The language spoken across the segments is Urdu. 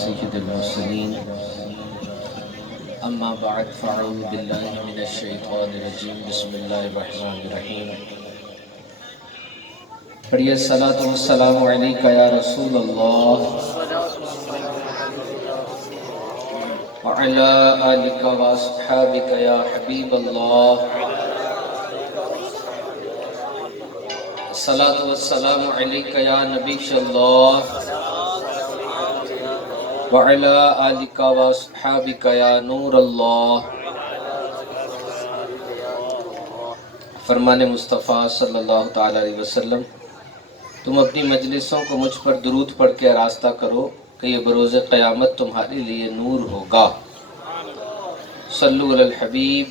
سيد المرسلين أما بعد فأعوذ بالله من الشيطان الرجيم بسم الله الرحمن الرحيم پڑھیے الصلاۃ والسلام علیک یا رسول اللہ وعلى آلك وأصحابك يا حبيب الله الصلاة والسلام عليك يا نبي الله وعلى آلك وأصحابك يا نور الله فرمان مصطفیٰ صلی اللہ تعالی علیہ وسلم تم اپنی مجلسوں کو مجھ پر درود پڑھ کے آراستہ کرو کہ یہ بروز قیامت تمہارے لیے نور ہوگا۔ صلو علی الحبیب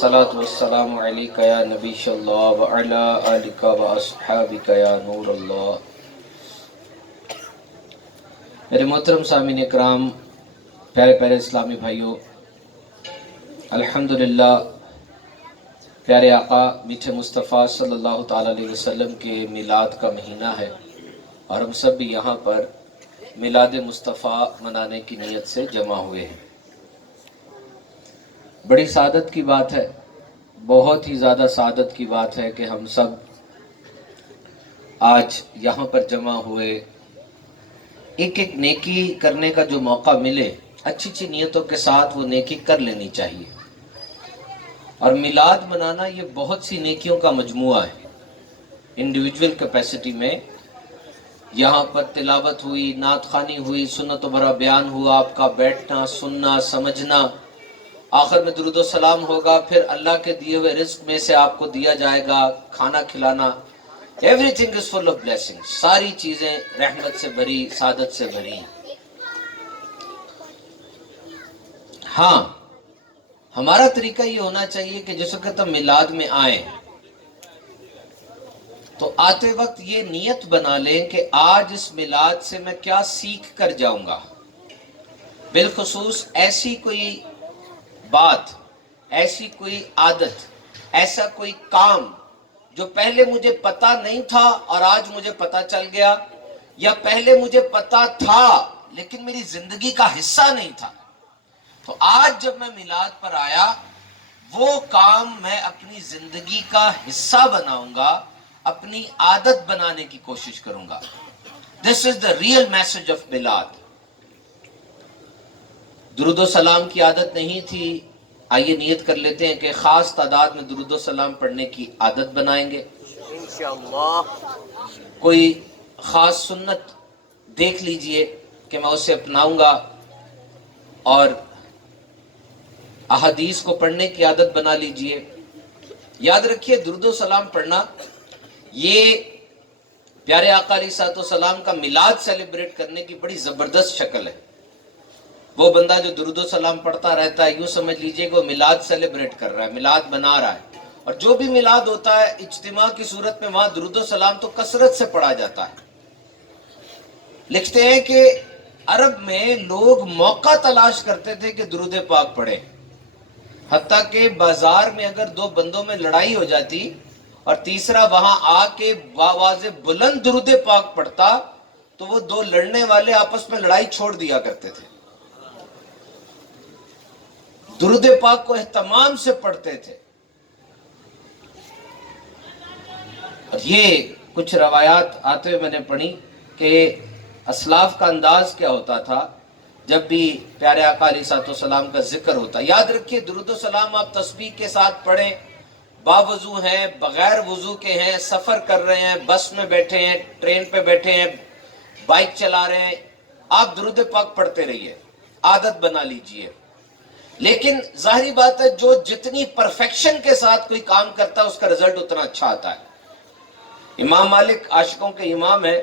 صلاۃ والسلام علیک یا نبی اللہ وعلی آلک واصحابک یا نور اللہ۔ میرے محترم سامعین اکرام، پیارے پیارے اسلامی بھائیوں، الحمدللہ پیارے آقا میٹھے مصطفیٰ صلی اللہ تعالی علیہ وسلم کے میلاد کا مہینہ ہے اور ہم سب بھی یہاں پر میلاد مصطفیٰ منانے کی نیت سے جمع ہوئے ہیں۔ بڑی سعادت کی بات ہے، بہت ہی زیادہ سعادت کی بات ہے کہ ہم سب آج یہاں پر جمع ہوئے۔ ایک ایک نیکی کرنے کا جو موقع ملے، اچھی اچھی نیتوں کے ساتھ وہ نیکی کر لینی چاہیے، اور میلاد منانا یہ بہت سی نیکیوں کا مجموعہ ہے۔ انڈیویجول کیپیسٹی میں یہاں پر تلاوت ہوئی، نعت خوانی ہوئی، سنت و برا بیان ہوا، آپ کا بیٹھنا، سننا، سمجھنا، آخر میں درود و سلام ہوگا، پھر اللہ کے دیے ہوئے رزق میں سے آپ کو دیا جائے گا، کھانا کھلانا۔ Everything is full of blessing, ساری چیزیں رحمت سے بھری، سعادت سے بھری۔ ہاں، ہمارا طریقہ یہ ہونا چاہیے کہ جس وقت ہم میلاد میں آئیں تو آتے وقت یہ نیت بنا لیں کہ آج اس میلاد سے میں کیا سیکھ کر جاؤں گا۔ بالخصوص ایسی کوئی بات، ایسی کوئی عادت، ایسا کوئی کام جو پہلے مجھے پتا نہیں تھا اور آج مجھے پتا چل گیا، یا پہلے مجھے پتا تھا لیکن میری زندگی کا حصہ نہیں تھا، تو آج جب میں میلاد پر آیا وہ کام میں اپنی زندگی کا حصہ بناؤں گا، اپنی عادت بنانے کی کوشش کروں گا۔ This is the real message of میلاد۔ درود و سلام کی عادت نہیں تھی، آئیے نیت کر لیتے ہیں کہ خاص تعداد میں درود و سلام پڑھنے کی عادت بنائیں گے۔ انشاءاللہ کوئی خاص سنت دیکھ لیجئے کہ میں اسے اپناؤں گا، اور احادیث کو پڑھنے کی عادت بنا لیجئے۔ یاد رکھیے درود و سلام پڑھنا یہ پیارے آقا علیہ الصلوۃ والسلام کا میلاد سیلیبریٹ کرنے کی بڑی زبردست شکل ہے۔ وہ بندہ جو درود و سلام پڑھتا رہتا ہے، یوں سمجھ لیجئے کہ وہ میلاد سیلیبریٹ کر رہا ہے، میلاد بنا رہا ہے۔ اور جو بھی میلاد ہوتا ہے اجتماع کی صورت میں وہاں درود و سلام تو کثرت سے پڑھا جاتا ہے۔ لکھتے ہیں کہ عرب میں لوگ موقع تلاش کرتے تھے کہ درود پاک پڑھیں، حتیٰ کہ بازار میں اگر دو بندوں میں لڑائی ہو جاتی اور تیسرا وہاں آ کے بآواز بلند درود پاک پڑھتا تو وہ دو لڑنے والے آپس میں لڑائی چھوڑ دیا کرتے تھے، درود پاک کو اہتمام سے پڑھتے تھے۔ اور یہ کچھ روایات آتے ہوئے میں نے پڑھی کہ اسلاف کا انداز کیا ہوتا تھا جب بھی پیارے آقا علیہ الصلوۃ والسلام کا ذکر ہوتا۔ یاد رکھیے درود و سلام آپ تسبیح کے ساتھ پڑھیں، باوضو ہیں، بغیر وضو کے ہیں، سفر کر رہے ہیں، بس میں بیٹھے ہیں، ٹرین پہ بیٹھے ہیں، بائک چلا رہے ہیں، آپ درود پاک پڑھتے رہیے، عادت بنا لیجئے۔ لیکن ظاہری بات ہے جو جتنی پرفیکشن کے ساتھ کوئی کام کرتا ہے اس کا رزلٹ اتنا اچھا آتا ہے۔ امام مالک عاشقوں کے امام ہے،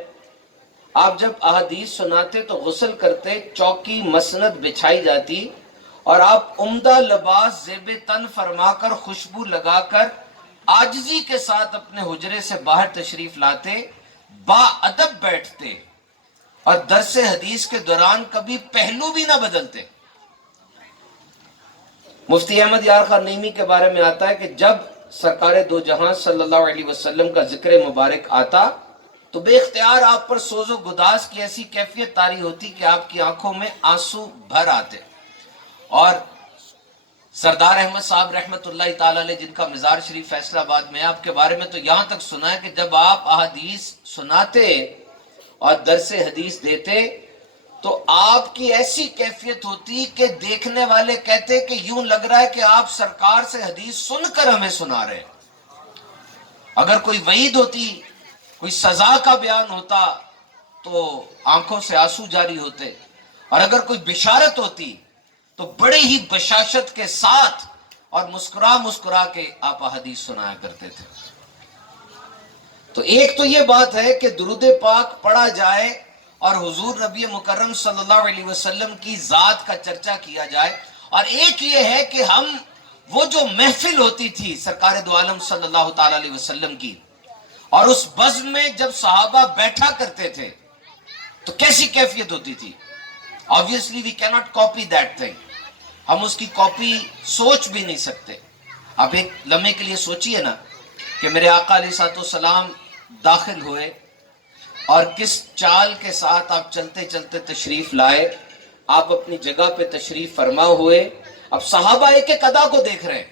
آپ جب احادیث سناتے تو غسل کرتے، چوکی مسند بچھائی جاتی اور آپ عمدہ لباس زیب تن فرما کر، خوشبو لگا کر، عاجزی کے ساتھ اپنے حجرے سے باہر تشریف لاتے، با ادب بیٹھتے اور درس حدیث کے دوران کبھی پہلو بھی نہ بدلتے۔ مفتی احمد یار خان نعیمی کے بارے میں آتا ہے کہ جب سرکار دو جہاں صلی اللہ علیہ وسلم کا ذکر مبارک آتا تو بے اختیار آپ پر سوز و گداز کی ایسی کیفیت طاری ہوتی کہ آپ کی آنکھوں میں آنسو بھر آتے. اور سردار احمد صاحب رحمت اللہ تعالی علیہ جن کا مزار شریف فیصل آباد میں، آپ کے بارے میں تو یہاں تک سنا ہے کہ جب آپ احادیث سناتے اور درس حدیث دیتے تو آپ کی ایسی کیفیت ہوتی کہ دیکھنے والے کہتے کہ یوں لگ رہا ہے کہ آپ سرکار سے حدیث سن کر ہمیں سنا رہے ہیں. اگر کوئی وعید ہوتی، کوئی سزا کا بیان ہوتا تو آنکھوں سے آنسو جاری ہوتے، اور اگر کوئی بشارت ہوتی تو بڑے ہی بشاشت کے ساتھ اور مسکرا مسکرا کے آپ حدیث سنایا کرتے تھے. تو ایک تو یہ بات ہے کہ درود پاک پڑھا جائے اور حضور نبی مکرم صلی اللہ علیہ وسلم کی ذات کا چرچا کیا جائے، اور ایک یہ ہے کہ ہم وہ جو محفل ہوتی تھی سرکار دو عالم صلی اللہ تعالی علیہ وسلم کی، اور اس بزم میں جب صحابہ بیٹھا کرتے تھے تو کیسی کیفیت ہوتی تھی. obviously we cannot copy that thing. ہم اس کی کاپی سوچ بھی نہیں سکتے. آپ ایک لمحے کے لیے سوچئے نا کہ میرے آقا علیہ الصلوۃ والسلام داخل ہوئے اور کس چال کے ساتھ آپ چلتے چلتے تشریف لائے، آپ اپنی جگہ پہ تشریف فرما ہوئے. اب صحابہ ایک ایک ادا کو دیکھ رہے ہیں،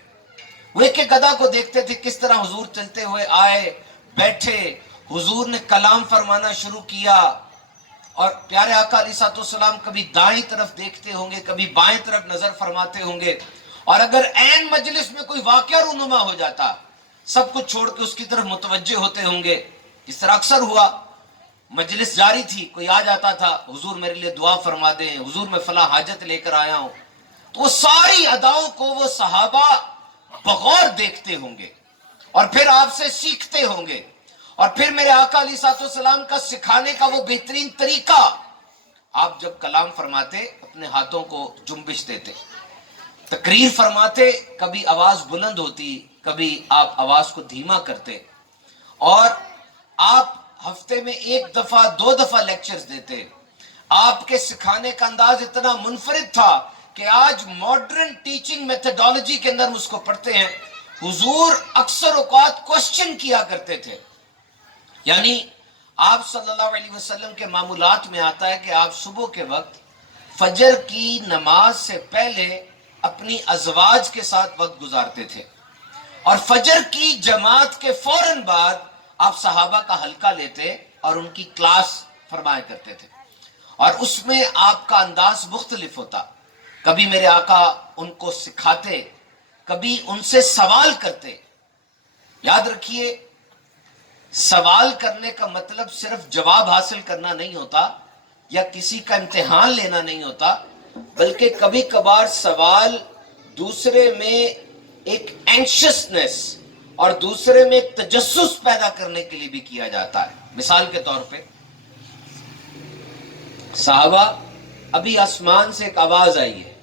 وہ ایک ایک ادا کو دیکھتے تھے کس طرح حضور چلتے ہوئے آئے، بیٹھے، حضور نے کلام فرمانا شروع کیا، اور پیارے آقا علیہ الصلوۃ والسلام کبھی دائیں طرف دیکھتے ہوں گے، کبھی بائیں طرف نظر فرماتے ہوں گے، اور اگر عین مجلس میں کوئی واقعہ رونما ہو جاتا سب کچھ چھوڑ کے اس کی طرف متوجہ ہوتے ہوں گے. اس طرح اکثر ہوا، مجلس جاری تھی، کوئی آ جاتا تھا، حضور میرے لیے دعا فرما دیں، حضور میں فلاں حاجت لے کر آیا ہوں. تو وہ ساری اداؤں کو وہ صحابہ بغور دیکھتے ہوں گے اور پھر آپ سے سیکھتے ہوں گے، اور پھر میرے آقا علیہ الصلوۃ والسلام کا سکھانے کا وہ بہترین طریقہ، آپ جب کلام فرماتے اپنے ہاتھوں کو جنبش دیتے، تقریر فرماتے کبھی آواز بلند ہوتی، کبھی آپ آواز کو دھیما کرتے، اور آپ ہفتے میں ایک دفعہ دو دفعہ لیکچرز دیتے. آپ کے سکھانے کا انداز اتنا منفرد تھا کہ آج ماڈرن ٹیچنگ میتھڈالوجی کے اندر ہم اس کو پڑھتے ہیں. حضور اکثر اوقات کوسچن کیا کرتے تھے، یعنی آپ صلی اللہ علیہ وسلم کے معمولات میں آتا ہے کہ آپ صبح کے وقت فجر کی نماز سے پہلے اپنی ازواج کے ساتھ وقت گزارتے تھے، اور فجر کی جماعت کے فوراً بعد آپ صحابہ کا حلقہ لیتے اور ان کی کلاس فرمایا کرتے تھے. اور اس میں آپ کا انداز مختلف ہوتا، کبھی میرے آقا ان کو سکھاتے، کبھی ان سے سوال کرتے. یاد رکھیے، سوال کرنے کا مطلب صرف جواب حاصل کرنا نہیں ہوتا یا کسی کا امتحان لینا نہیں ہوتا، بلکہ کبھی کبھار سوال دوسرے میں ایک اینکشسنس اور دوسرے میں ایک تجسس پیدا کرنے کے لیے بھی کیا جاتا ہے. مثال کے طور پہ صحابہ، ابھی آسمان سے ایک آواز آئی ہے،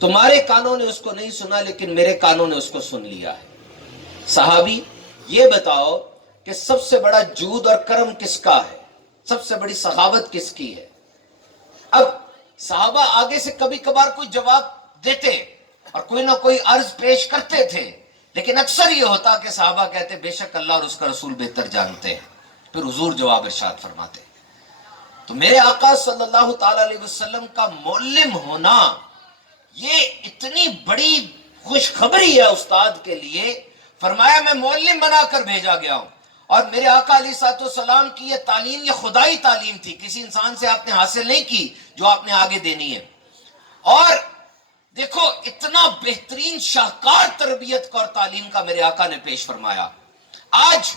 تمہارے کانوں نے اس کو نہیں سنا لیکن میرے کانوں نے اس کو سن لیا ہے. صحابی، یہ بتاؤ کہ سب سے بڑا جود اور کرم کس کا ہے، سب سے بڑی سخاوت کس کی ہے؟ اب صحابہ آگے سے کبھی کبھار کوئی جواب دیتے اور کوئی نہ کوئی عرض پیش کرتے تھے، لیکن اکثر یہ ہوتا کہ صحابہ کہتے بے شک اللہ اور اس کا رسول بہتر جانتے ہیں. پھر حضور جواب ارشاد فرماتے. تو میرے آقا صلی اللہ تعالی علیہ وسلم کا معلم ہونا یہ اتنی بڑی خوشخبری ہے استاد کے لیے. فرمایا میں معلم بنا کر بھیجا گیا ہوں، اور میرے آقا علیہ الصلوۃ والسلام کی یہ تعلیم یہ خدائی تعلیم تھی، کسی انسان سے آپ نے حاصل نہیں کی جو آپ نے آگے دینی ہے. اور دیکھو اتنا بہترین شاہکار تربیت کا اور تعلیم کا میرے آقا نے پیش فرمایا. آج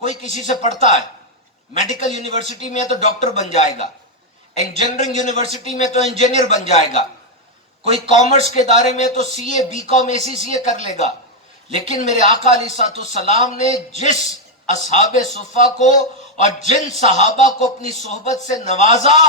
کوئی کسی سے پڑھتا ہے، میڈیکل یونیورسٹی میں ہے تو ڈاکٹر بن جائے گا، انجینئرنگ یونیورسٹی میں تو انجینئر بن جائے گا، کوئی کامرس کے ادارے میں تو سی اے بی کام اے سی سی اے کر لے گا. لیکن میرے آقا علیہ الصلوۃ والسلام نے جس اصحاب صفہ کو اور جن صحابہ کو اپنی صحبت سے نوازا،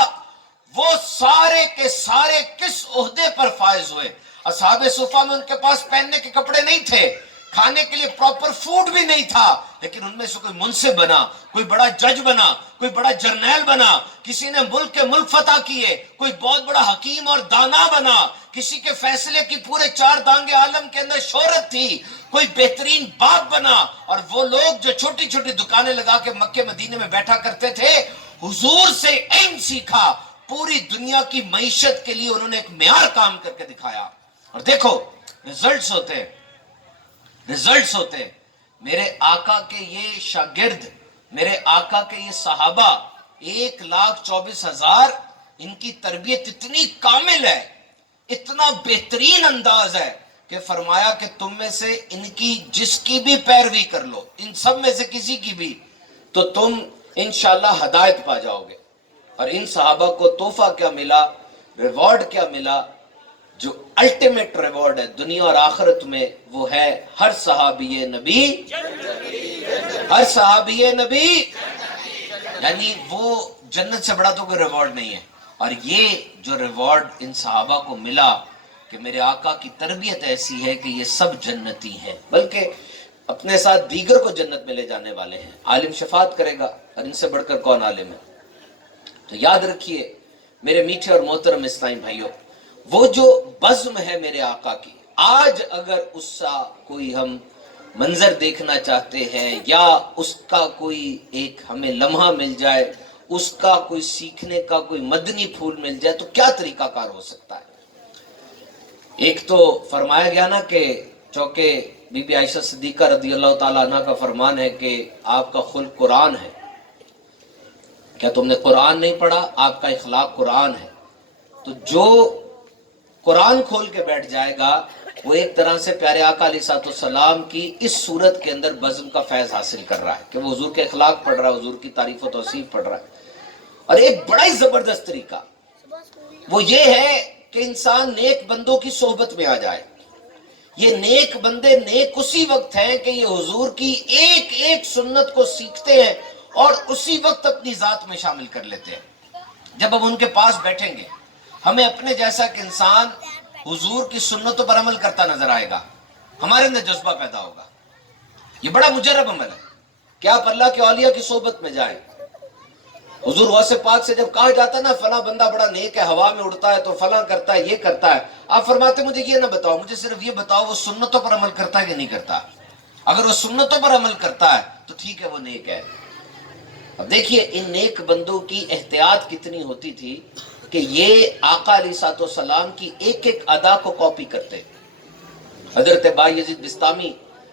وہ سارے کے سارے کس عہدے پر فائز ہوئے؟ اصحاب صفہ میں ان کے پاس پہننے کے کپڑے نہیں تھے، کھانے کے لیے پراپر فوڈ بھی نہیں تھا، لیکن ان میں سے کوئی منصف بنا، کوئی بڑا جج بنا، کوئی بڑا جرنیل بنا، کسی نے ملک کے ملک فتح کیے، کوئی بہت بڑا حکیم اور دانا بنا. کسی کے فیصلے کی پورے 4 دانگے عالم کے اندر شہرت تھی، کوئی بہترین باپ بنا، اور وہ لوگ جو چھوٹی چھوٹی دکانیں لگا کے مکے مدینے میں بیٹھا کرتے تھے، حضور سے علم سیکھا، پوری دنیا کی معیشت کے لیے انہوں نے ایک معیار کام کر کے دکھایا، اور دیکھو ریزلٹس ہوتے ہیں۔ میرے آقا کے یہ شاگرد، میرے آقا کے یہ صحابہ، 1,24,000، ان کی تربیت اتنی کامل ہے، اتنا بہترین انداز ہے کہ فرمایا کہ تم میں سے ان کی جس کی بھی پیروی کر لو، ان سب میں سے کسی کی بھی، تو تم انشاءاللہ ہدایت پا جاؤ گے۔ اور ان صحابہ کو تحفہ کیا ملا، ریوارڈ کیا ملا، جو الٹیمیٹ ریوارڈ ہے دنیا اور آخرت میں، وہ ہے ہر صحابی نبی، ہر صحابی نبی، یعنی وہ جنت سے بڑا تو کوئی ریوارڈ نہیں ہے۔ اور یہ جو ریوارڈ ان صحابہ کو ملا کہ میرے آقا کی تربیت ایسی ہے کہ یہ سب جنتی ہیں، بلکہ اپنے ساتھ دیگر کو جنت میں لے جانے والے ہیں۔ عالم شفاعت کرے گا، اور ان سے بڑھ کر کون عالم ہے؟ تو یاد رکھیے میرے میٹھے اور محترم اسلامی بھائیوں، وہ جو بزم ہے میرے آقا کی، آج اگر اس کا کوئی ہم منظر دیکھنا چاہتے ہیں، یا اس کا کوئی ایک ہمیں لمحہ مل جائے، اس کا کوئی سیکھنے کا کوئی مدنی پھول مل جائے، تو کیا طریقہ کار ہو سکتا ہے؟ ایک تو فرمایا گیا نا کہ چونکہ بی بی عائشہ صدیقہ رضی اللہ تعالیٰ عنہ کا فرمان ہے کہ آپ کا خلق قرآن ہے، کیا تم نے قرآن نہیں پڑھا؟ آپ کا اخلاق قرآن ہے۔ تو جو قرآن کھول کے بیٹھ جائے گا، وہ ایک طرح سے پیارے آقا علیہ الصلوۃ والسلام کی اس صورت کے اندر بزم کا فیض حاصل کر رہا ہے کہ وہ حضور کے اخلاق پڑھ رہا ہے، حضور کی تعریف و توصیف پڑھ رہا ہے۔ اور ایک بڑا ہی زبردست طریقہ وہ یہ ہے کہ انسان نیک بندوں کی صحبت میں آ جائے۔ یہ نیک بندے نیک اسی وقت ہیں کہ یہ حضور کی ایک ایک سنت کو سیکھتے ہیں اور اسی وقت اپنی ذات میں شامل کر لیتے ہیں۔ جب ہم ان کے پاس بیٹھیں گے، ہمیں اپنے جیسا کہ انسان حضور کی سنتوں پر عمل کرتا نظر آئے گا، ہمارے اندر جذبہ پیدا ہوگا۔ یہ بڑا مجرب عمل ہے کہ آپ اللہ کے اولیاء کی صحبت میں جائیں۔ حضور غوث پاک سے جب کہا جاتا ہے نا فلاں بندہ بڑا نیک ہے، ہوا میں اڑتا ہے تو فلاں کرتا ہے، یہ کرتا ہے، آپ فرماتے مجھے یہ نہ بتاؤ، مجھے صرف یہ بتاؤ وہ سنتوں پر عمل کرتا ہے کہ نہیں کرتا۔ اگر وہ سنتوں پر عمل کرتا ہے تو ٹھیک ہے، وہ نیک ہے۔ اب دیکھیے ان نیک بندوں کی احتیاط کتنی ہوتی تھی کہ یہ آقا علیہ الصلوۃ والسلام کی ایک ایک ادا کو کاپی کرتے۔ حضرت بایزید بسطامی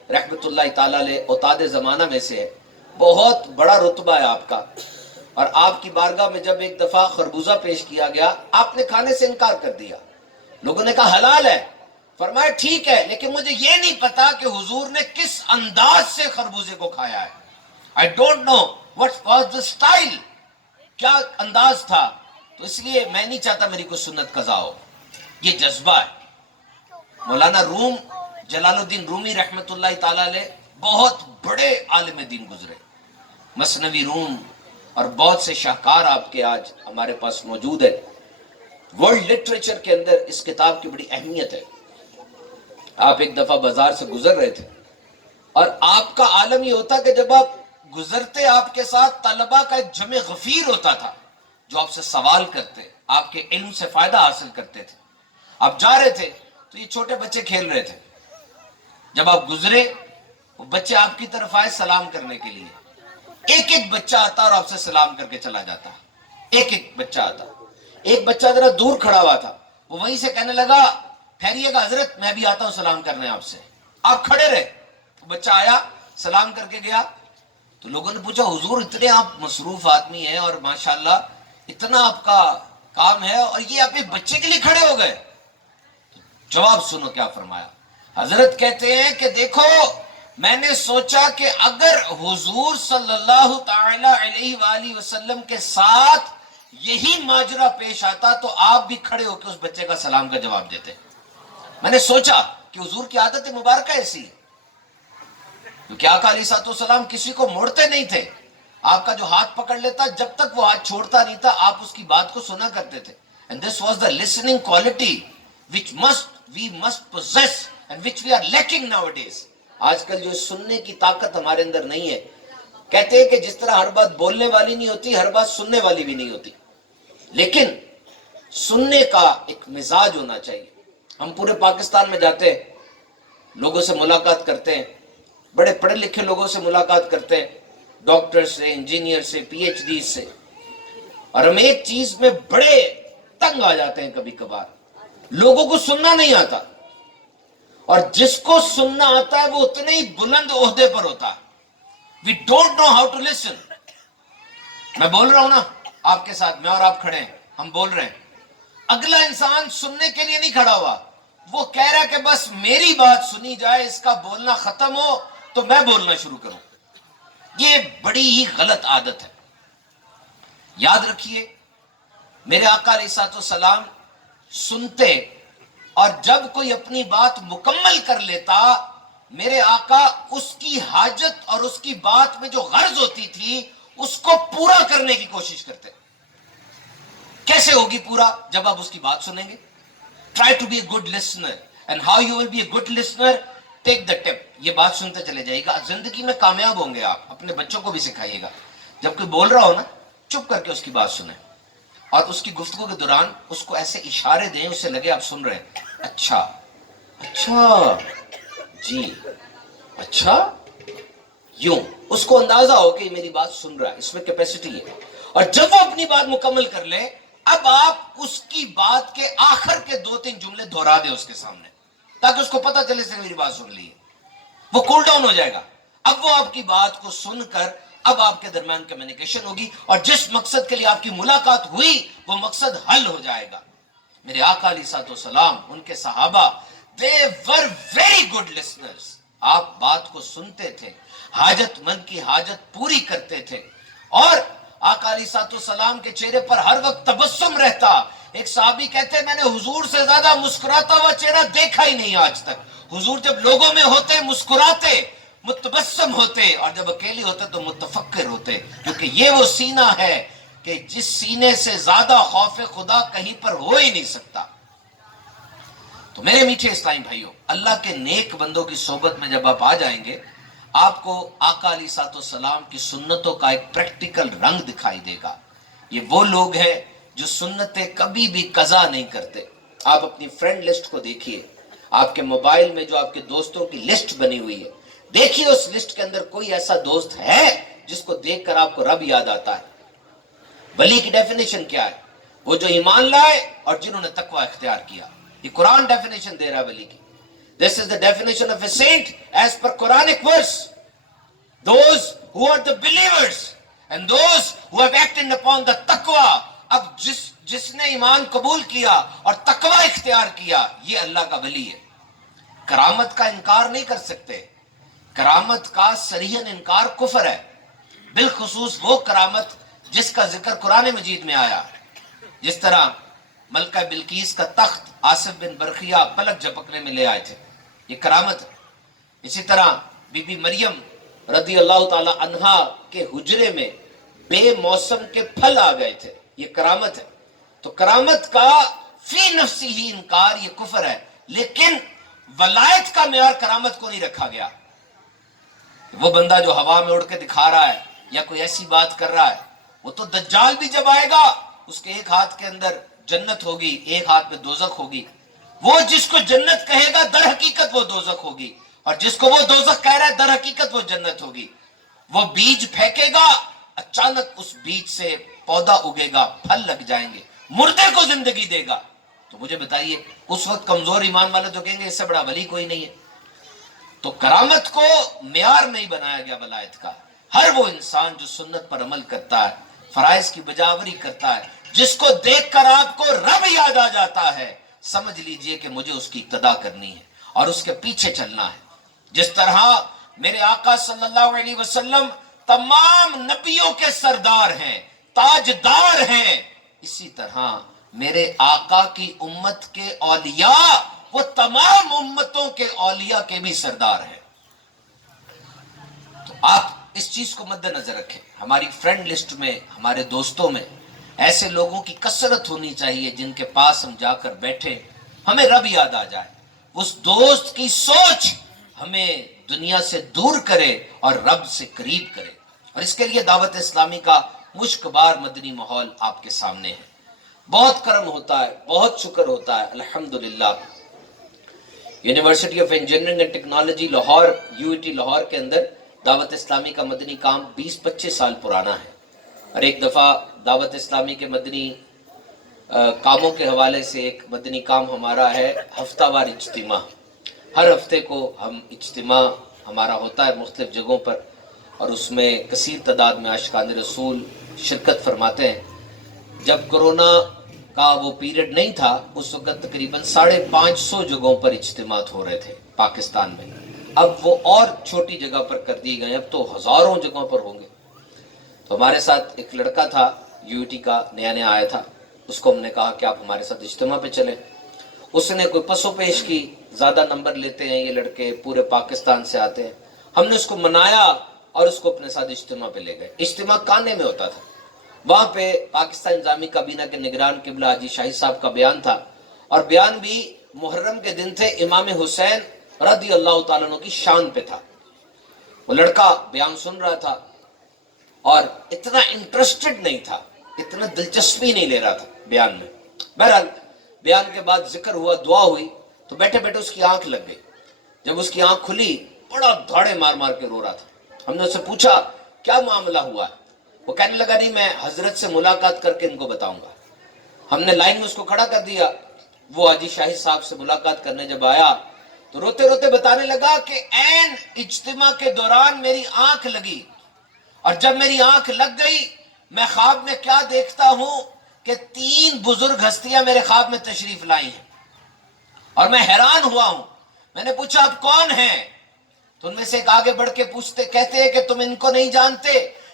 رحمت اللہ تعالیٰ علیہ اوتاد زمانہ میں سے ہے، بہت بڑا رتبہ ہے آپ کا، اور آپ کی بارگاہ میں جب ایک دفعہ خربوزہ پیش کیا گیا، آپ نے کھانے سے انکار کر دیا۔ لوگوں نے کہا حلال ہے، فرمایا ٹھیک ہے، لیکن مجھے یہ نہیں پتا کہ حضور نے کس انداز سے خربوزے کو کھایا ہے۔ I don't know what was the style، کیا انداز تھا، تو اس لیے میں نہیں چاہتا میری کوئی سنت قضا ہو۔ یہ جذبہ ہے۔ مولانا روم جلال الدین رومی رحمت اللہ تعالیٰ علیہ بہت بڑے عالم دین گزرے، مثنوی روم اور بہت سے شاہکار آپ کے آج ہمارے پاس موجود ہے۔ ورلڈ لٹریچر کے اندر اس کتاب کی بڑی اہمیت ہے۔ آپ ایک دفعہ بازار سے گزر رہے تھے، اور آپ کا عالم یہ ہوتا کہ جب آپ گزرتے، آپ کے ساتھ طلبہ کا ایک جمع غفیر ہوتا تھا جو آپ سے سوال کرتے، آپ کے علم سے فائدہ حاصل کرتے تھے۔ آپ جا رہے تھے تو یہ چھوٹے بچے کھیل رہے تھے، جب آپ گزرے وہ بچے آپ کی طرف آئے سلام کرنے کے لیے، ایک ایک بچہ آتا اور آپ سے سلام کر کے چلا جاتا، ایک ایک بچہ آتا۔ ایک بچہ ذرا دور کھڑا ہوا تھا، وہ وہیں سے کہنے لگا ٹھہریے گا حضرت، میں بھی آتا ہوں سلام کرنے آپ سے۔ آپ کھڑے رہے، بچہ آیا سلام کر کے گیا۔ تو لوگوں نے پوچھا حضور اتنے آپ مصروف آدمی ہیں اور ماشاءاللہ اتنا آپ کا کام ہے، اور یہ آپ ایک بچے کے لیے کھڑے ہو گئے؟ جواب سنو کیا فرمایا۔ حضرت کہتے ہیں کہ دیکھو میں نے سوچا کہ اگر حضور صلی اللہ تعالی علیہ وآلہ وسلم کے ساتھ یہی ماجرا پیش آتا تو آپ بھی کھڑے ہو کے اس بچے کا سلام کا جواب دیتے۔ میں نے سوچا کہ حضور کی عادت مبارکہ ایسی ہے، کیونکہ آقا علیہ الصلوۃ والسلام کسی کو موڑتے نہیں تھے۔ آپ کا جو ہاتھ پکڑ لیتا جب تک وہ ہاتھ چھوڑتا نہیں تھا آپ اس کی بات کو سنا کرتے تھے۔ And this was the listening quality which we must possess and which we are lacking nowadays۔ آج کل جو سننے کی طاقت ہمارے اندر نہیں ہے۔ کہتے ہیں کہ جس طرح ہر بات بولنے والی نہیں ہوتی، ہر بات سننے والی بھی نہیں ہوتی، لیکن سننے کا ایک مزاج ہونا چاہیے۔ ہم پورے پاکستان میں جاتے ہیں, لوگوں سے ملاقات کرتے ہیں, بڑے پڑھے لکھے لوگوں سے ملاقات کرتے ہیں, ڈاکٹر سے, انجینئر سے, پی ایچ ڈی سے, اور ہم ایک چیز میں بڑے تنگ آ جاتے ہیں کبھی کبھار, لوگوں کو سننا نہیں آتا, اور جس کو سننا آتا ہے وہ اتنے ہی بلند عہدے پر ہوتا ہے. We don't know how to listen. میں بول رہا ہوں نا آپ کے ساتھ, میں اور آپ کھڑے ہیں, ہم بول رہے ہیں, اگلا انسان سننے کے لیے نہیں کھڑا ہوا, وہ کہہ رہا ہے کہ بس میری بات سنی جائے, اس کا بولنا ختم ہو تو میں بولنا شروع کروں. یہ بڑی ہی غلط عادت ہے. یاد رکھیے, میرے آقا علیہ الصلوۃ والسلام سنتے, اور جب کوئی اپنی بات مکمل کر لیتا, میرے آقا اس کی حاجت اور اس کی بات میں جو غرض ہوتی تھی اس کو پورا کرنے کی کوشش کرتے. کیسے ہوگی پورا؟ جب آپ اس کی بات سنیں گے. Try to be a good listener, and how you will be a good listener, take the tip. یہ بات سنتے چلے جائے گا, زندگی میں کامیاب ہوں گے آپ. اپنے بچوں کو بھی سکھائیے گا, جب کوئی بول رہا ہو نا, چپ کر کے اس کی بات سنیں, اور اس کی گفتگو کے دوران اس کو ایسے اشارے دیں, اسے لگے آپ سن رہے ہیں. اچھا اچھا جی اچھا, یوں اس کو اندازہ ہو کہ میری بات سن رہا ہے, اس میں کیپیسٹی ہے. اور جب وہ اپنی بات مکمل کر لے, اب آپ اس کی بات کے آخر کے 2-3 جملے دہرا دیں اس کے سامنے, تاکہ اس کو پتا چلے سے میری بات سن لی ہے. وہ کول ڈاؤن ہو جائے گا. اب وہ آپ کی بات کو سن کر اب آپ کے درمیان کمیونیکیشن ہوگی, اور جس مقصد کے لیے آپ کی ملاقات ہوئی وہ مقصد حل ہو جائے گا. میرے آقا علیہ الصلوۃ والسلام, ان کے صحابہ, they were very good listeners. آپ بات کو سنتے تھے, حاجت مند کی حاجت پوری کرتے تھے, اور آقا علیہ الصلوۃ والسلام کے چہرے پر ہر وقت تبسم رہتا. ایک صحابی کہتے ہیں میں نے حضور سے زیادہ مسکراتا ہوا چہرہ دیکھا ہی نہیں آج تک. حضور جب لوگوں میں ہوتے مسکراتے, متبسم ہوتے, اور جب اکیلی ہوتے تو متفکر ہوتے, کیونکہ یہ وہ سینہ ہے کہ جس سینے سے زیادہ خوف خدا کہیں پر ہو ہی نہیں سکتا. تو میرے میٹھے اسلامی بھائیوں, اللہ کے نیک بندوں کی صحبت میں جب آپ آ جائیں گے, آپ کو آقا علیہ الصلوۃ والسلام کی سنتوں کا ایک پریکٹیکل رنگ دکھائی دے گا. یہ وہ لوگ ہیں جو سنتیں کبھی بھی قضا نہیں کرتے. آپ اپنی فرینڈ لسٹ کو دیکھیے, آپ کے موبائل میں جو آپ کے دوستوں کی لسٹ بنی ہوئی ہے, دیکھیے اس لسٹ کے اندر کوئی ایسا دوست ہے جس کو دیکھ کر آپ کو رب یاد آتا ہے. ولی کی ڈیفینیشن کیا ہے؟ وہ جو ایمان لائے اور جنہوں نے تقوی اختیار کیا. یہ قرآن ڈیفینیشن دے رہا ہے ولی کی. This is the definition of a saint as per Quranic verse. Those who are the believers and those who have acted upon the taqwa. اب جس نے ایمان قبول کیا اور تقوی اختیار کیا, یہ اللہ کا ولی ہے. کرامت کا انکار نہیں کر سکتے. کرامت کا صریحاً انکار کفر ہے, بالخصوص وہ کرامت جس کا ذکر قرآن مجید میں آیا. جس طرح ملکہ بلقیس کا تخت آصف بن برخیہ پلک جھپکنے میں لے آئے تھے, یہ کرامت ہے. اسی طرح بی بی مریم رضی اللہ تعالی عنہا کے حجرے میں بے موسم کے پھل آ گئے تھے, یہ کرامت ہے. تو کرامت کا فی نفسی ہی انکار یہ کفر ہے, لیکن ولایت کا معیار کرامت کو نہیں رکھا گیا. وہ بندہ جو ہوا میں اڑ کے دکھا رہا ہے یا کوئی ایسی بات کر رہا ہے, وہ تو دجال بھی جب آئے گا اس کے ایک ہاتھ کے اندر جنت ہوگی, ایک ہاتھ میں دوزخ ہوگی. وہ جس کو جنت کہے گا در حقیقت وہ دوزخ ہوگی, اور جس کو وہ دوزخ کہہ رہا ہے در حقیقت وہ جنت ہوگی. وہ بیج پھینکے گا, اچانک اس بیج سے پودا اگے گا, پھل لگ جائیں گے, مردے کو زندگی دے گا. تو مجھے بتائیے, اس وقت کمزور ایمان والے تو کہیں گے اس سے بڑا ولی کوئی نہیں ہے. تو کرامت کو معیار نہیں بنایا گیا ولایت کا. ہر وہ انسان جو سنت پر عمل کرتا ہے, فرائض کی بجاوری کرتا ہے, جس کو دیکھ کر آپ کو رب یاد آ جاتا ہے, سمجھ لیجئے کہ مجھے اس کی اقتدا کرنی ہے اور اس کے پیچھے چلنا ہے. جس طرح میرے آقا صلی اللہ علیہ وسلم تمام نبیوں کے سردار ہیں, تاجدار ہیں, اسی طرح میرے آقا کی امت کے اولیاء وہ تمام امتوں کے اولیاء کے بھی سردار ہیں. تو آپ اس چیز کو مد نظر رکھیں. ہماری فرینڈ لسٹ میں, ہمارے دوستوں میں ایسے لوگوں کی کثرت ہونی چاہیے جن کے پاس ہم جا کر بیٹھے, ہمیں رب یاد آ جائے. اس دوست کی سوچ ہمیں دنیا سے دور کرے اور رب سے قریب کرے. اور اس کے لیے دعوت اسلامی کا مشکبار مدنی ماحول آپ کے سامنے ہے. بہت کرم ہوتا ہے, بہت شکر ہوتا ہے, الحمدللہ. University of engineering and technology Lahore UET Lahore کے اندر دعوت اسلامی کا مدنی کام 20-25 سال پرانا ہے، اور ایک دفعہ دعوت اسلامی کے مدنی کاموں کے حوالے سے ایک مدنی کام ہمارا ہے ہفتہ وار اجتماع. ہر ہفتے کو ہم اجتماع ہمارا ہوتا ہے مختلف جگہوں پر، اور اس میں کثیر تعداد میں عاشقان رسول شرکت فرماتے ہیں. جب کرونا کا وہ پیریڈ نہیں تھا اس وقت تقریباً 550 جگہوں پر اجتماعات ہو رہے تھے پاکستان میں. اب وہ اور چھوٹی جگہ پر کر دی گئے، اب تو ہزاروں جگہوں پر ہوں گے. تو ہمارے ساتھ ایک لڑکا تھا UET کا، نیا نیا آیا تھا. اس کو ہم نے کہا کہ آپ ہمارے ساتھ اجتماع پہ چلیں. اس نے کوئی پس و پیش کی، زیادہ نمبر لیتے ہیں یہ لڑکے، پورے پاکستان سے آتے ہیں. ہم نے اس کو منایا اور اس کو اپنے ساتھ اجتماع پہ لے گئے. اجتماع کانے میں ہوتا تھا. وہاں پہ پاکستان انتظامی کابینہ کے نگران قبلہ حاجی شاہد صاحب کا بیان تھا، اور بیان بھی محرم کے دن تھے، امام حسین رضی اللہ تعالیٰ عنہ کی شان پہ تھا. وہ لڑکا بیان سن رہا تھا اور اتنا انٹرسٹڈ نہیں تھا، اتنا دلچسپی نہیں لے رہا تھا بیان میں. بہرحال بیان کے بعد ذکر ہوا، دعا ہوئی، تو بیٹھے بیٹھے اس کی آنکھ لگ گئی. جب اس کی آنکھ کھلی بڑا دھاڑے مار مار کے رو رہا تھا. ہم نے اس سے پوچھا کیا معاملہ ہوا ہے؟ وہ کہنے لگا نہیں میں حضرت سے ملاقات کر کے ان کو بتاؤں گا. ہم نے لائن میں اس کو کھڑا کر دیا. وہ حاجی شاہد صاحب سے ملاقات کرنے جب آیا تو روتے روتے بتانے لگا کہ عین اجتماع کے دوران میری آنکھ لگی، اور جب میری آنکھ لگ گئی میں خواب میں کیا دیکھتا ہوں کہ 3 بزرگ ہستیاں میرے خواب میں تشریف لائی ہیں، اور میں حیران ہوا ہوں. میں نے پوچھا آپ کون ہیں؟ تو ان میں سے ایک آگے بڑھ کے پوچھتے کہتے ہیں کہ تم ان کو نہیں جانتے،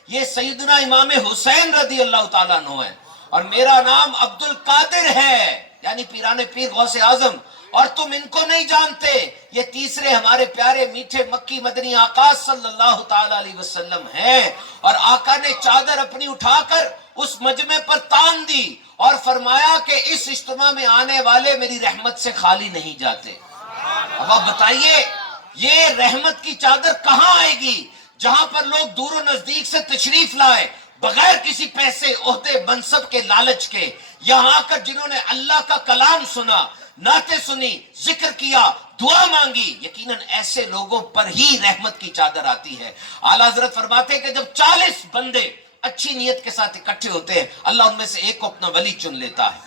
یہ سیدنا امام حسین رضی اللہ تعالیٰ عنہ ہے، اور میرا نام عبد القادر ہے، یعنی پیران پیر غوث اعظم، اور تم ان کو نہیں جانتے. یہ تیسرے ہمارے پیارے میٹھے مکی مدنی آقا صلی اللہ تعالیٰ علیہ وسلم ہیں. اور آقا نے چادر اپنی اٹھا کر اس مجمع پر تان دی اور فرمایا کہ اس اجتماع میں آنے والے میری رحمت سے خالی نہیں جاتے. اب آپ بتائیے یہ رحمت کی چادر کہاں آئے گی جہاں پر لوگ دور و نزدیک سے تشریف لائے بغیر کسی پیسے عہدے منصب کے لالچ کے، یہاں آ کر جنہوں نے اللہ کا کلام سنا، نعتیں سنی، ذکر کیا، دعا مانگی، یقیناً ایسے لوگوں پر ہی رحمت کی چادر آتی ہے. اعلیٰ حضرت فرماتے ہیں کہ جب 40 بندے اچھی نیت کے ساتھ اکٹھے ہوتے ہیں اللہ ان میں سے ایک کو اپنا ولی چن لیتا ہے.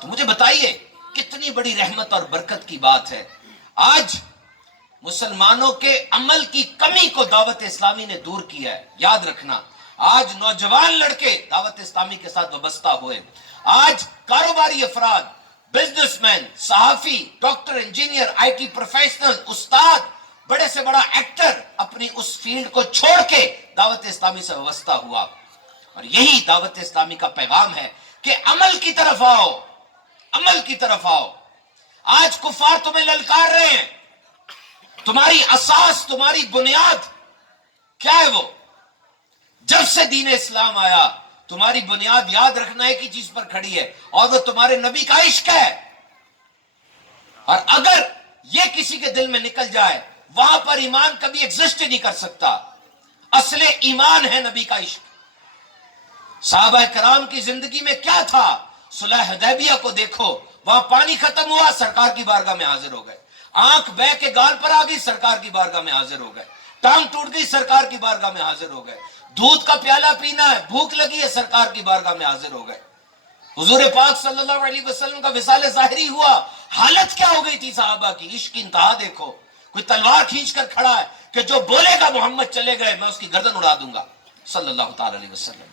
تو مجھے بتائیے کتنی بڑی رحمت اور برکت کی بات ہے. آج مسلمانوں کے عمل کی کمی کو دعوت اسلامی نے دور کیا ہے. یاد رکھنا آج نوجوان لڑکے دعوت اسلامی کے ساتھ وابستہ ہوئے، آج کاروباری افراد، بزنس مین، صحافی، ڈاکٹر، انجینئر، IT پروفیشنل، استاد، بڑے سے بڑا ایکٹر اپنی اس فیلڈ کو چھوڑ کے دعوت اسلامی سے وابستہ ہوا. اور یہی دعوت اسلامی کا پیغام ہے کہ عمل کی طرف آؤ، عمل کی طرف آؤ. آج کفار تمہیں للکار رہے ہیں، تمہاری اساس، تمہاری بنیاد کیا ہے؟ وہ جب سے دین اسلام آیا تمہاری بنیاد یاد رکھنا ہے کہ چیز پر کھڑی ہے، اور وہ تمہارے نبی کا عشق ہے. اور اگر یہ کسی کے دل میں نکل جائے وہاں پر ایمان کبھی ایگزسٹ نہیں کر سکتا. اصل ایمان ہے نبی کا عشق. صحابہ کرام کی زندگی میں کیا تھا؟ صلح حدیبیہ کو دیکھو، وہاں پانی ختم ہوا سرکار کی بارگاہ میں حاضر ہو گئے. آنکھ بہ کے گال پر آ گئی سرکار کی بارگاہ میں حاضر ہو گئے. ٹانگ ٹوٹ گئی سرکار کی بارگاہ میں حاضر ہو گئے. دودھ کا پیالہ پینا ہے، بھوک لگی ہے، سرکار کی بارگاہ میں حاضر ہو گئے. حضور پاک صلی اللہ علیہ وسلم کا وصال ظاہری ہوا، حالت کیا ہو گئی تھی صحابہ کی؟ عشق کی انتہا دیکھو. کوئی تلوار کھینچ کر کھڑا ہے کہ جو بولے گا محمد چلے گئے میں اس کی گردن اڑا دوں گا صلی اللہ تعالی علیہ وسلم.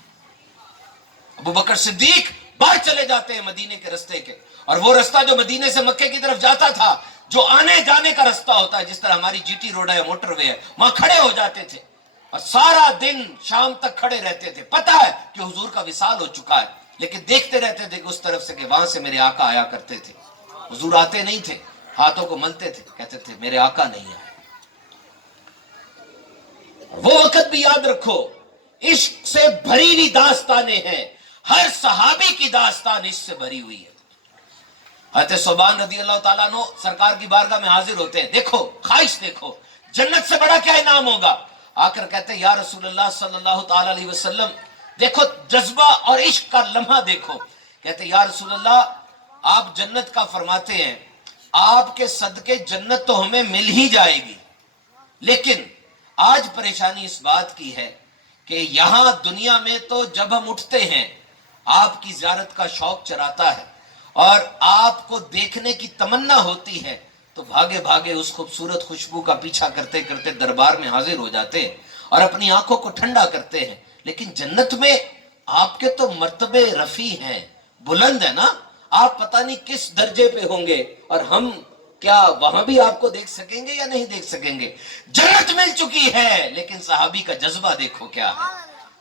ابو بکر صدیق باہر چلے جاتے ہیں مدینے کے رستے کے، اور وہ رستہ جو مدینے سے مکے کی طرف جاتا تھا، جو آنے جانے کا رستہ ہوتا ہے، جس طرح ہماری GT روڈ ہے یا موٹر وے ہے، وہاں کھڑے ہو جاتے تھے اور سارا دن شام تک کھڑے رہتے تھے. پتہ ہے کہ حضور کا وصال ہو چکا ہے، لیکن دیکھتے رہتے تھے کہ اس طرف سے کہ وہاں سے میرے آقا آیا کرتے تھے. حضور آتے نہیں تھے، ہاتھوں کو ملتے تھے، کہتے تھے میرے آقا نہیں آئے. وہ وقت بھی یاد رکھو، عشق سے بھری ہوئی داستانیں ہیں، ہر صحابی کی داستان عشق سے بھری ہوئی ہے. حضرت صوبان رضی اللہ تعالیٰ عنہ سرکار کی بارگاہ میں حاضر ہوتے ہیں. دیکھو خواہش، دیکھو جنت سے بڑا کیا انعام ہوگا. آ کر کہتے ہیں یا رسول اللہ صلی اللہ تعالیٰ علیہ وسلم، دیکھو جذبہ اور عشق کا لمحہ دیکھو. کہتے ہیں یا رسول اللہ آپ جنت کا فرماتے ہیں، آپ کے صدقے جنت تو ہمیں مل ہی جائے گی، لیکن آج پریشانی اس بات کی ہے کہ یہاں دنیا میں تو جب ہم اٹھتے ہیں آپ کی زیارت کا شوق چراتا ہے اور آپ کو دیکھنے کی تمنا ہوتی ہے تو بھاگے بھاگے اس خوبصورت خوشبو کا پیچھا کرتے کرتے دربار میں حاضر ہو جاتے ہیں اور اپنی آنکھوں کو ٹھنڈا کرتے ہیں. لیکن جنت میں آپ کے تو مرتبے رفیع ہیں، بلند ہے نا، آپ پتہ نہیں کس درجے پہ ہوں گے، اور ہم کیا وہاں بھی آپ کو دیکھ سکیں گے یا نہیں دیکھ سکیں گے؟ جنت مل چکی ہے، لیکن صحابی کا جذبہ دیکھو کیا ہے.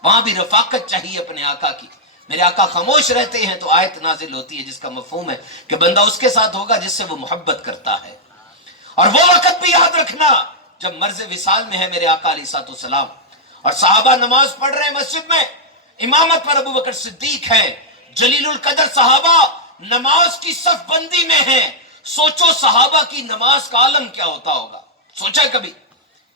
وہاں بھی رفاقت چاہیے اپنے آقا کی. میرے آقا خاموش رہتے ہیں تو آیت نازل ہوتی ہے جس کا مفہوم ہے کہ بندہ اس کے ساتھ ہوگا جس سے وہ محبت کرتا ہے. اور وہ وقت بھی یاد رکھنا جب مرض وصال میں ہے میرے آقا علیہ الصلوۃ والسلام اور صحابہ نماز پڑھ رہے ہیں مسجد میں، امامت پر ابو بکر صدیق ہے، جلیل القدر صحابہ نماز کی صف بندی میں ہیں. سوچو صحابہ کی نماز کا عالم کیا ہوتا ہوگا. سوچا کبھی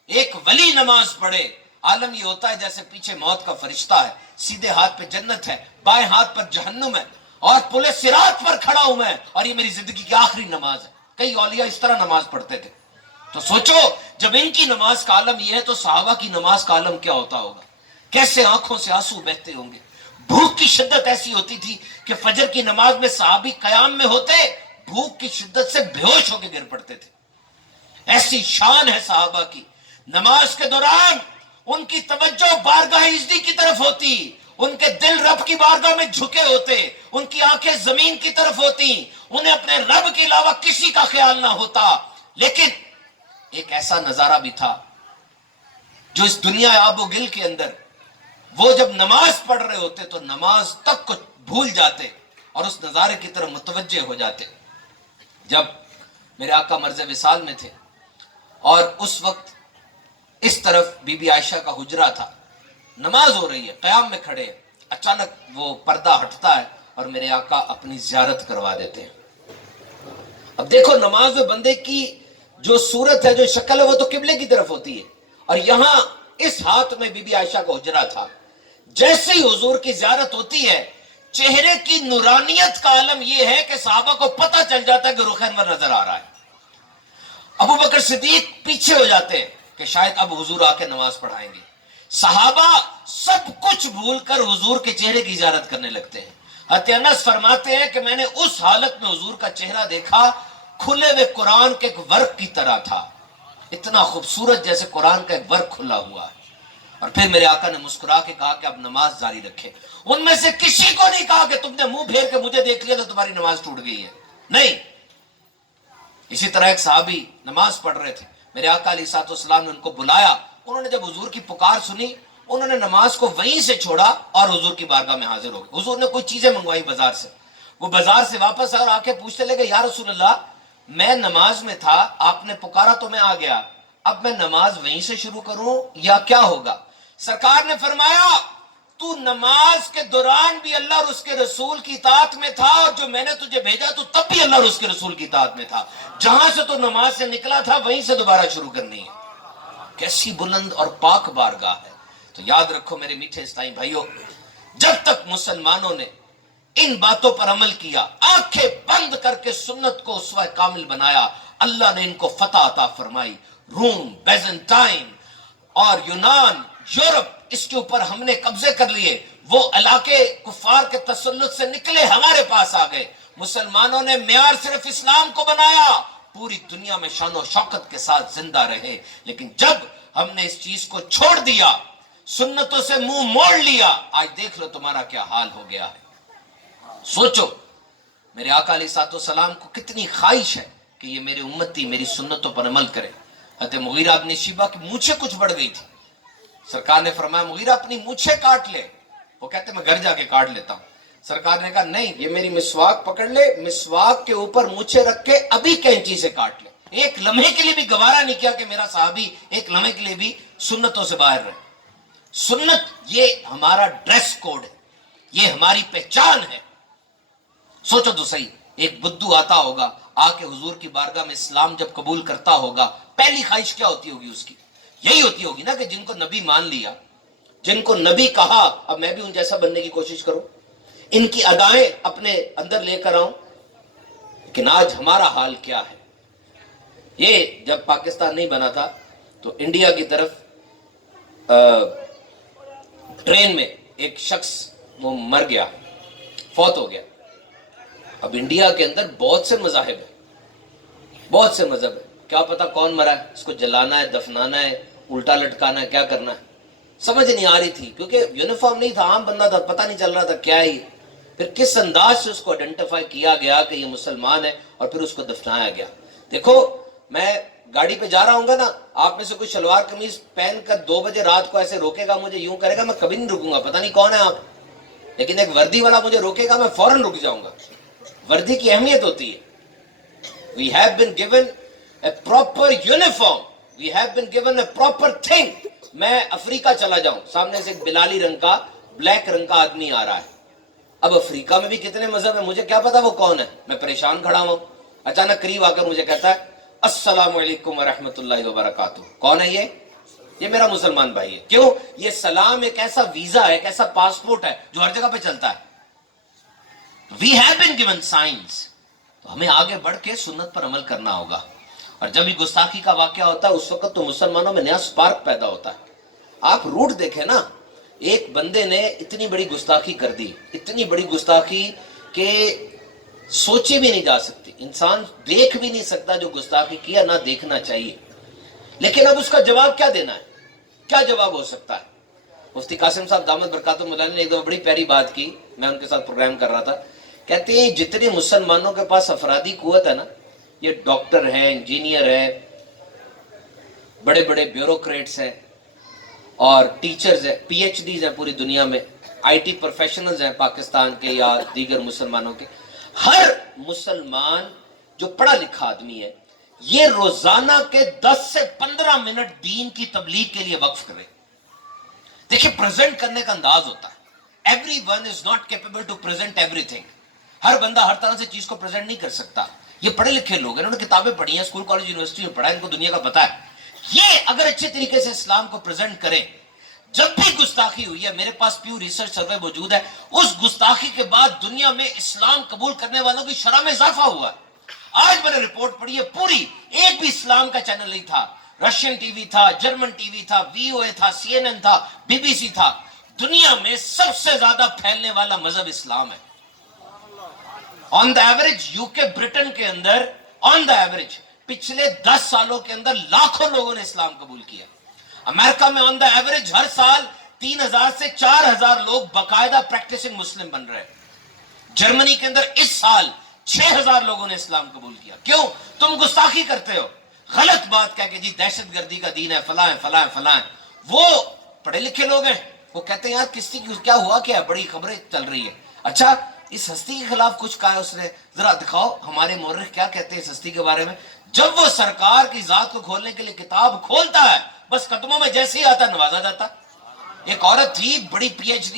ایک ولی نماز پڑھے، عالم یہ ہوتا ہے جیسے پیچھے موت کا فرشتہ ہے، سیدھے ہاتھ پہ جنت ہے، بائیں ہاتھ پر جہنم ہے، اور پلے صراط پر کھڑا ہوں میں اور یہ میری زندگی کی آخری نماز ہے. کئی اولیاء اس طرح نماز پڑھتے تھے. تو سوچو جب ان کی نماز کا عالم یہ ہے تو صحابہ کی نماز کا عالم کیا ہوتا ہوگا. کیسے آنکھوں سے آنسو بہتے ہوں گے. بھوک کی شدت ایسی ہوتی تھی کہ فجر کی نماز میں صحابی قیام میں ہوتے، بھوک کی شدت سے بے ہوش ہو کے گر پڑتے تھے. ایسی شان ہے صحابہ کی. نماز کے دوران ان کی توجہ بارگاہ عزتی کی طرف ہوتی، ان کے دل رب کی بارگاہ میں جھکے ہوتے، ان کی آنکھیں زمین کی طرف ہوتی، انہیں اپنے رب کے علاوہ کسی کا خیال نہ ہوتا. لیکن ایک ایسا نظارہ بھی تھا جو اس دنیا آب و گل کے اندر وہ جب نماز پڑھ رہے ہوتے تو نماز تک کو بھول جاتے اور اس نظارے کی طرف متوجہ ہو جاتے. جب میرے آقا مرض وصال میں تھے اور اس وقت اس طرف بی بی عائشہ کا حجرہ تھا، نماز ہو رہی ہے، قیام میں کھڑے ہیں، اچانک وہ پردہ ہٹتا ہے اور میرے آقا اپنی زیارت کروا دیتے ہیں. اب دیکھو نماز میں بندے کی جو صورت ہے، جو شکل ہے، وہ تو قبلے کی طرف ہوتی ہے، اور یہاں اس ہاتھ میں بی بی عائشہ کا حجرہ تھا. جیسے ہی حضور کی زیارت ہوتی ہے چہرے کی نورانیت کا عالم یہ ہے کہ صحابہ کو پتہ چل جاتا ہے کہ رخ انور نظر آ رہا ہے. ابو بکر صدیق پیچھے ہو جاتے ہیں کہ شاید اب حضور آ کے نماز پڑھائیں گے. صحابہ سب کچھ بھول کر حضور کے چہرے کی زیارت کرنے لگتے ہیں. حضرت انس فرماتے ہیں کہ میں نے اس حالت میں حضور کا چہرہ دیکھا، کھلے ہوئے قرآن کے ایک ورق کی طرح تھا، اتنا خوبصورت جیسے قرآن کا ایک ورق کھلا ہوا ہے. اور پھر میرے آقا نے مسکرا کے کہا کہ اب نماز جاری رکھے. ان میں سے کسی کو نہیں کہا کہ تم نے منہ پھیر کے مجھے دیکھ لیا تو تمہاری نماز ٹوٹ گئی ہے، نہیں. اسی طرح ایک صحابی نماز پڑھ رہے تھے، میرے آقا علیہ الصلوۃ والسلام نے ان کو بلایا. انہوں نے جب حضور کی پکار سنی انہوں نے نماز کو وہیں سے چھوڑا اور حضور کی بارگاہ میں حاضر ہو گئے. حضور نے کوئی چیزیں منگوائی بازار سے، وہ بازار سے واپس آ کے پوچھتے لگے یا رسول اللہ میں نماز میں تھا، آپ نے پکارا تو میں آ گیا، اب میں نماز وہیں سے شروع کروں یا کیا ہوگا؟ سرکار نے فرمایا تو نماز کے دوران بھی اللہ اور اس کے رسول کی اطاعت میں تھا، اور جو میں نے تجھے بھیجا تو تب بھی اللہ اور اس کے رسول کی اطاعت میں تھا. جہاں سے تو نماز سے نکلا تھا وہیں سے دوبارہ شروع کرنی ہے. کیسی بلند اور پاک بارگاہ ہے. تو یاد رکھو میرے میٹھے اسلامی بھائیوں، جب تک مسلمانوں نے ان باتوں پر عمل کیا، آنکھیں بند کر کے سنت کو اسوہ کامل بنایا، اللہ نے ان کو فتح عطا فرمائی. روم، بیزنٹائن اور یونان، یورپ، اس کے اوپر ہم نے قبضے کر لیے. وہ علاقے کفار کے تسلط سے نکلے ہمارے پاس آ گئے. مسلمانوں نے معیار صرف اسلام کو بنایا، پوری دنیا میں شان و شوکت کے ساتھ زندہ رہے. لیکن جب ہم نے اس چیز کو چھوڑ دیا، سنتوں سے منہ موڑ لیا، آج دیکھ لو تمہارا کیا حال ہو گیا ہے. سوچو میرے آقا علیہ الصلوۃ والسلام کو کتنی خواہش ہے کہ یہ میرے امتی میری سنتوں پر عمل کرے. حضرت مغیرہ ابن شیبہ کی مونچھیں کچھ بڑھ گئی تھی، سرکار نے فرمایا مغیرہ اپنی مونچھیں کاٹ لے. وہ کہتے میں گھر جا کے کاٹ لیتا ہوں. سرکار نے کہا نہیں، یہ میری مسواک پکڑ لے، مسواک کے اوپر مونچھیں رکھ کے ابھی کینچی سے کاٹ لے. ایک لمحے کے لیے بھی گوارا نہیں کیا کہ میرا صحابی ایک لمحے کے لیے بھی سنتوں سے باہر رہے. سنت یہ ہمارا ڈریس کوڈ ہے، یہ ہماری پہچان ہے. سوچو تو صحیح، ایک بدو آتا ہوگا، آ کے حضور کی بارگاہ میں اسلام جب قبول کرتا ہوگا، پہلی خواہش کیا ہوتی ہوگی اس کی؟ یہی ہوتی ہوگی نا کہ جن کو نبی مان لیا، جن کو نبی کہا اب میں بھی ان جیسا بننے کی کوشش کروں، ان کی ادائیں اپنے اندر لے کر آؤں. لیکن آج ہمارا حال کیا ہے؟ یہ جب پاکستان نہیں بنا تھا تو انڈیا کی طرف ٹرین میں ایک شخص وہ مر گیا، فوت ہو گیا. اب انڈیا کے اندر بہت سے مذاہب ہیں، بہت سے مذہب ہیں، کیا پتا کون مرا ہے، اس کو جلانا ہے، دفنانا ہے، الٹا لٹکانا ہے، کیا کرنا ہے، سمجھ نہیں آ رہی تھی کیونکہ یونیفارم نہیں تھا، عام بندہ تھا، پتہ نہیں چل رہا تھا کیا ہے یہ. پھر کس انداز سے اس کو آئیڈینٹیفائی کیا گیا کہ یہ مسلمان ہے اور پھر اس کو دفنایا گیا. دیکھو میں گاڑی پہ جا رہا ہوں گا نا، آپ میں سے کوئی شلوار قمیض پہن کر 2 بجے رات کو ایسے روکے گا، مجھے یوں کرے گا، میں کبھی نہیں رکوں گا، پتہ نہیں کون ہے آپ. لیکن ایک وردی والا مجھے روکے گا، میں فوراً رک جاؤں گا. وردی کی اہمیت ہوتی ہے. We have been given a proper uniform. We have been given a proper thing. میں افریقہ چلا جاؤں، سامنے سے ایک بلالی رنگ کا، بلیک رنگ کا آدمی آ رہا ہے. اب افریقہ میں بھی کتنے مذہب ہیں، مجھے کیا پتا وہ کون ہے، میں پریشان کھڑا ہوں. اچانک قریب آ کر مجھے کہتا ہے السلام علیکم ورحمۃ اللہ وبرکاتہ. کون ہے یہ میرا مسلمان بھائی ہے. کیوں؟ یہ سلام ایک ایسا ویزا ہے، ایک ایسا پاسپورٹ ہے جو ہر جگہ پہ چلتا ہے. We have been given signs. تو ہمیں آگے بڑھ کے سنت پر عمل کرنا ہوگا. اور جب یہ گستاخی کا واقعہ ہوتا ہے اس وقت تو مسلمانوں میں نیا سپارک پیدا ہوتا ہے. آپ روٹ دیکھیں نا، ایک بندے نے اتنی بڑی گستاخی کر دی، اتنی بڑی گستاخی کہ سوچی بھی نہیں جا سکتی، انسان دیکھ بھی نہیں سکتا جو گستاخی کیا، نہ دیکھنا چاہیے. لیکن اب اس کا جواب کیا دینا ہے، کیا جواب ہو سکتا ہے؟ مفتی قاسم صاحب دامت برکاتہم اللہ نے ایک دو بڑی پیاری بات کی، میں ان کے ساتھ پروگرام کر رہا تھا. کہتے ہیں جتنے مسلمانوں کے پاس افرادی قوت ہے نا، یہ ڈاکٹر ہیں، انجینئر ہیں، بڑے بڑے بیوروکریٹس ہیں اور ٹیچرز ہیں، پی ایچ ڈیز ہیں پوری دنیا میں، آئی ٹی پروفیشنلز ہیں پاکستان کے یا دیگر مسلمانوں کے. ہر مسلمان جو پڑھا لکھا آدمی ہے یہ روزانہ کے 10 سے 15 منٹ دین کی تبلیغ کے لیے وقف کرے. دیکھیں پریزنٹ کرنے کا انداز ہوتا ہے. Everyone is not capable to present ایوری تھنگ. ہر بندہ ہر طرح سے چیز کو پریزنٹ نہیں کر سکتا. یہ پڑھے لکھے لوگ ہیں، انہوں نے کتابیں پڑھی ہیں، اسکول کالج یونیورسٹی میں پڑھا ہے، ان کو دنیا کا پتا ہے. یہ اگر اچھے طریقے سے اسلام کو پریزنٹ کریں، جب بھی گستاخی ہوئی ہے، میرے پاس پیو ریسرچ سروے موجود ہے، اس گستاخی کے بعد دنیا میں اسلام قبول کرنے والوں کی شرح میں اضافہ ہوا ہے. آج میں نے رپورٹ پڑھی ہے پوری، ایک بھی اسلام کا چینل نہیں تھا. رشین ٹی وی تھا، جرمن ٹی وی تھا، وی او اے تھا، سی این این تھا، بی بی سی تھا. دنیا میں سب سے زیادہ پھیلنے والا مذہب اسلام ہے. آن دا ایوریج یو کے برٹن کے اندر آن دا ایوریج پچھلے 10 سالوں کے اندر لاکھوں لوگوں نے اسلام قبول کیا. امریکہ میں آن دا ایوریج ہر سال 3000 سے 4000 لوگ باقاعدہ پریکٹسنگ مسلم بن رہے ہیں. جرمنی کے اندر اس سال 6000 لوگوں نے اسلام قبول کیا. کیوں؟ تم گستاخی کرتے ہو، غلط بات کہہ کہ جی دہشت گردی کا دین ہے، فلاں فلاں فلاں. وہ پڑھے لکھے لوگ ہیں، وہ کہتے ہیں یار کس کی کیا ہوا، کیا بڑی خبریں چل رہی ہے. اچھا اس ہستی کے خلاف کچھ کہا ہے اس نے، ذرا دکھاؤ ہمارے مورخ کیا کہتے ہیں اس ہستی کے بارے میں. جب وہ سرکار کی ذات کو کھولنے کے لیے کتاب کھولتا ہے، بس قدموں میں جیسے ہی آتا نوازا جاتا. ایک عورت تھی بڑی پی ایچ ڈی